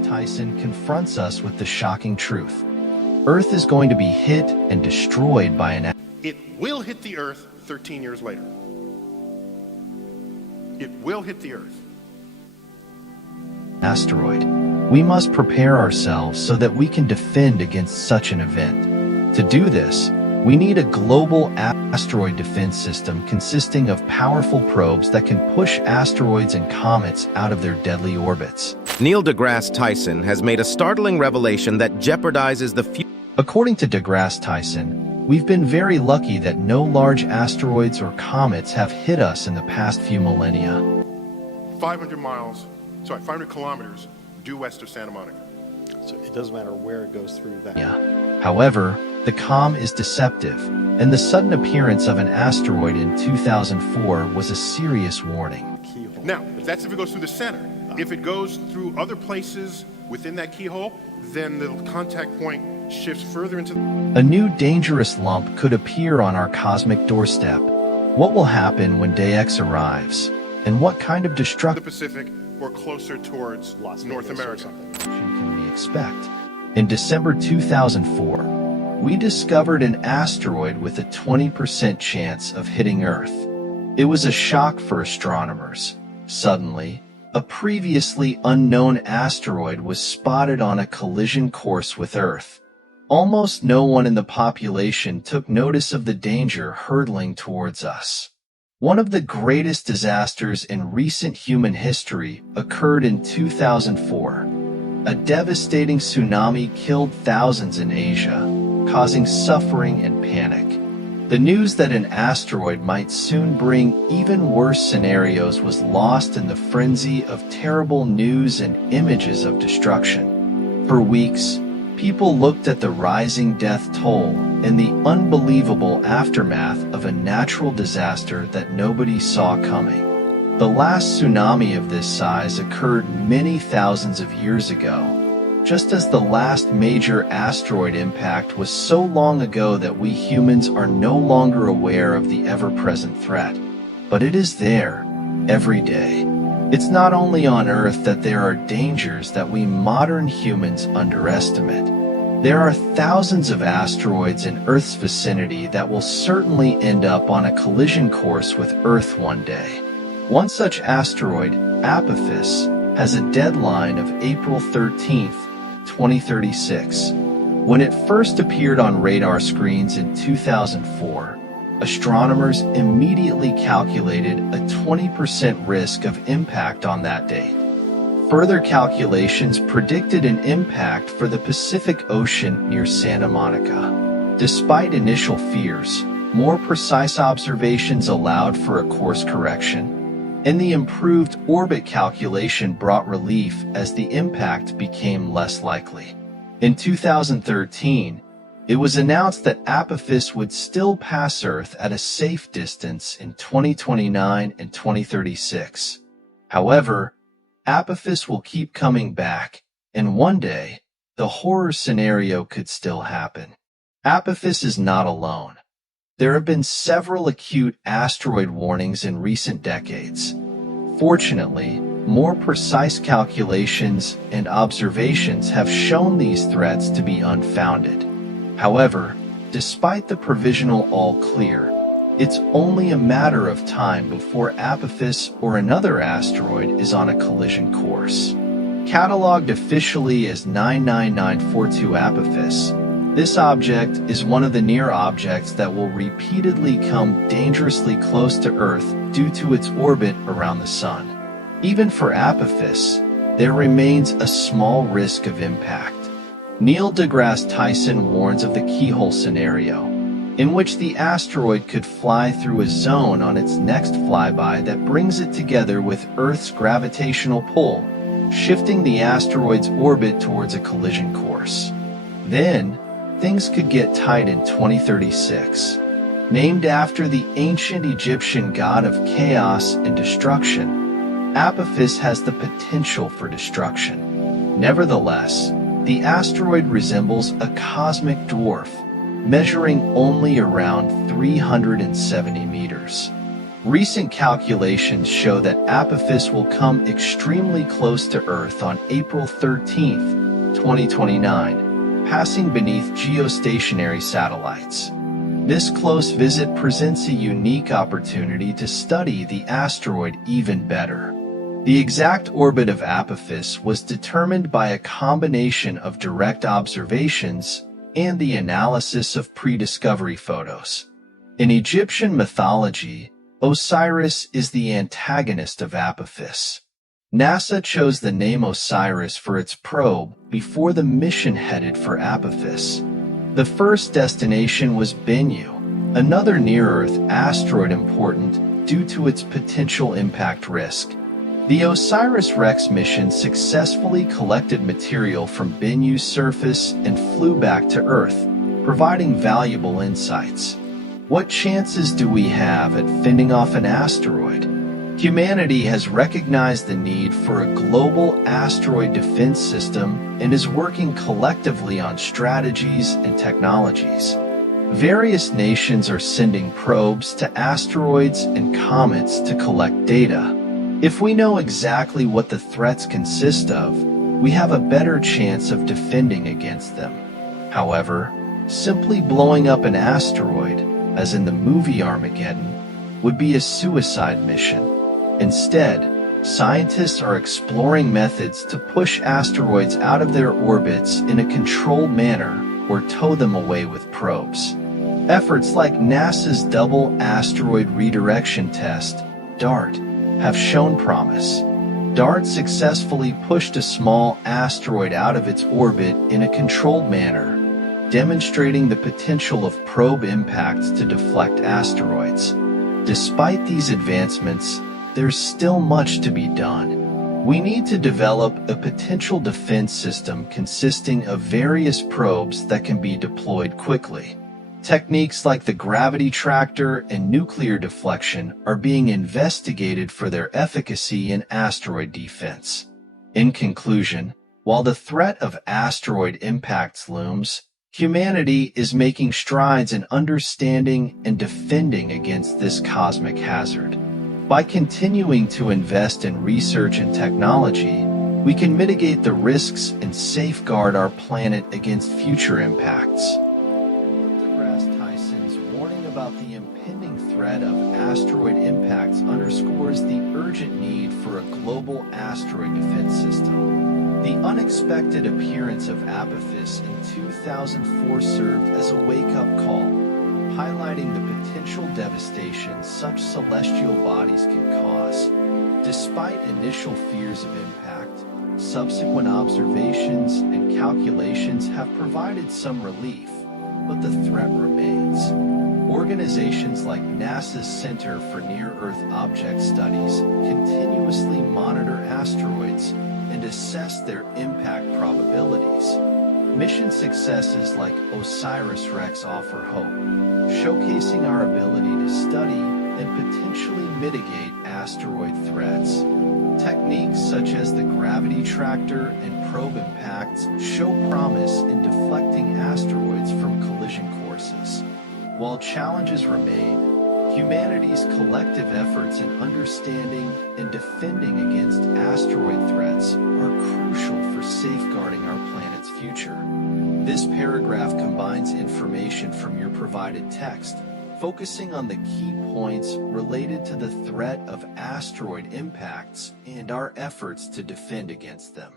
deGrasse Tyson confronts us with the shocking truth. Earth is going to be hit and destroyed by an It will hit the Earth 13 years later. It will hit the Earth. asteroid. We must prepare ourselves so that we can defend against such an event. To do this, we need a global asteroid defense system consisting of powerful probes that can push asteroids and comets out of their deadly orbits. Neil deGrasse Tyson has made a startling revelation that jeopardizes the future. According to deGrasse Tyson, we've been very lucky that no large asteroids or comets have hit us in the past few millennia. 500 kilometers due west of Santa Monica. So it doesn't matter where it goes through that. However, the COM is deceptive, and the sudden appearance of an asteroid in 2004 was a serious warning. Keyhole. Now, that's if it goes through the center. If it goes through other places within that keyhole, then the contact point shifts further into A new dangerous lump could appear on our cosmic doorstep. What will happen when Day X arrives? And what kind of the destruction Pacific or closer towards Las North Vegas or America. something. can we expect? In December 2004, we discovered an asteroid with a 20% chance of hitting Earth. It was a shock for astronomers. Suddenly, a previously unknown asteroid was spotted on a collision course with Earth. Almost no one in the population took notice of the danger hurtling towards us. One of the greatest disasters in recent human history occurred in 2004. A devastating tsunami killed thousands in Asia, causing suffering and panic. The news that an asteroid might soon bring even worse scenarios was lost in the frenzy of terrible news and images of destruction. For weeks, people looked at the rising death toll and the unbelievable aftermath of a natural disaster that nobody saw coming. The last tsunami of this size occurred many thousands of years ago, just as the last major asteroid impact was so long ago that we humans are no longer aware of the ever-present threat. But it is there, every day. It's not only on Earth that there are dangers that we modern humans underestimate. There are thousands of asteroids in Earth's vicinity that will certainly end up on a collision course with Earth one day. One such asteroid, Apophis, has a deadline of April 13th, 2036. When it first appeared on radar screens in 2004, astronomers immediately calculated a 20% risk of impact on that date. Further calculations predicted an impact for the Pacific Ocean near Santa Monica. Despite initial fears, more precise observations allowed for a course correction, and the improved orbit calculation brought relief as the impact became less likely. In 2013, it was announced that Apophis would still pass Earth at a safe distance in 2029 and 2036. However, Apophis will keep coming back, and one day, the horror scenario could still happen. Apophis is not alone. There have been several acute asteroid warnings in recent decades. Fortunately, more precise calculations and observations have shown these threats to be unfounded. However, despite the provisional all clear, it's only a matter of time before Apophis or another asteroid is on a collision course. Cataloged officially as 99942 Apophis, this object is one of the near objects that will repeatedly come dangerously close to Earth due to its orbit around the Sun. Even for Apophis, there remains a small risk of impact. Neil deGrasse Tyson warns of the keyhole scenario, in which the asteroid could fly through a zone on its next flyby that brings it together with Earth's gravitational pull, shifting the asteroid's orbit towards a collision course. Then, things could get tight in 2036. Named after the ancient Egyptian god of chaos and destruction, Apophis has the potential for destruction. Nevertheless, the asteroid resembles a cosmic dwarf, measuring only around 370 meters. Recent calculations show that Apophis will come extremely close to Earth on April 13, 2029, passing beneath geostationary satellites. This close visit presents a unique opportunity to study the asteroid even better. The exact orbit of Apophis was determined by a combination of direct observations and the analysis of pre-discovery photos. In Egyptian mythology, Osiris is the antagonist of Apophis. NASA chose the name Osiris for its probe before the mission headed for Apophis. The first destination was Bennu, another near-Earth asteroid important due to its potential impact risk. The OSIRIS-REx mission successfully collected material from Bennu's surface and flew back to Earth, providing valuable insights. What chances do we have at fending off an asteroid? Humanity has recognized the need for a global asteroid defense system and is working collectively on strategies and technologies. Various nations are sending probes to asteroids and comets to collect data. If we know exactly what the threats consist of, we have a better chance of defending against them. However, simply blowing up an asteroid, as in the movie Armageddon, would be a suicide mission. Instead, scientists are exploring methods to push asteroids out of their orbits in a controlled manner or tow them away with probes. Efforts like NASA's Double Asteroid Redirection Test, DART, have shown promise. DART successfully pushed a small asteroid out of its orbit in a controlled manner, demonstrating the potential of probe impacts to deflect asteroids. Despite these advancements, there's still much to be done. We need to develop a potential defense system consisting of various probes that can be deployed quickly. Techniques like the gravity tractor and nuclear deflection are being investigated for their efficacy in asteroid defense. In conclusion, while the threat of asteroid impacts looms, humanity is making strides in understanding and defending against this cosmic hazard. By continuing to invest in research and technology, we can mitigate the risks and safeguard our planet against future impacts. deGrasse Tyson's warning about the impending threat of asteroid impacts underscores the urgent need for a global asteroid defense system. The unexpected appearance of Apophis in 2004 served as a wake-up call, highlighting the potential devastation such celestial bodies can cause. Despite initial fears of impact, subsequent observations and calculations have provided some relief, but the threat remains. Organizations like NASA's Center for Near-Earth Object Studies continuously monitor asteroids and assess their impact probabilities. Mission successes like OSIRIS-REx offer hope, showcasing our ability to study and potentially mitigate asteroid threats. Techniques such as the gravity tractor and probe impacts show promise in deflecting asteroids from collision courses. While challenges remain, humanity's collective efforts in understanding and defending against asteroid threats are crucial for safeguarding our planet's future. This paragraph combines information from your provided text, focusing on the key points related to the threat of asteroid impacts and our efforts to defend against them.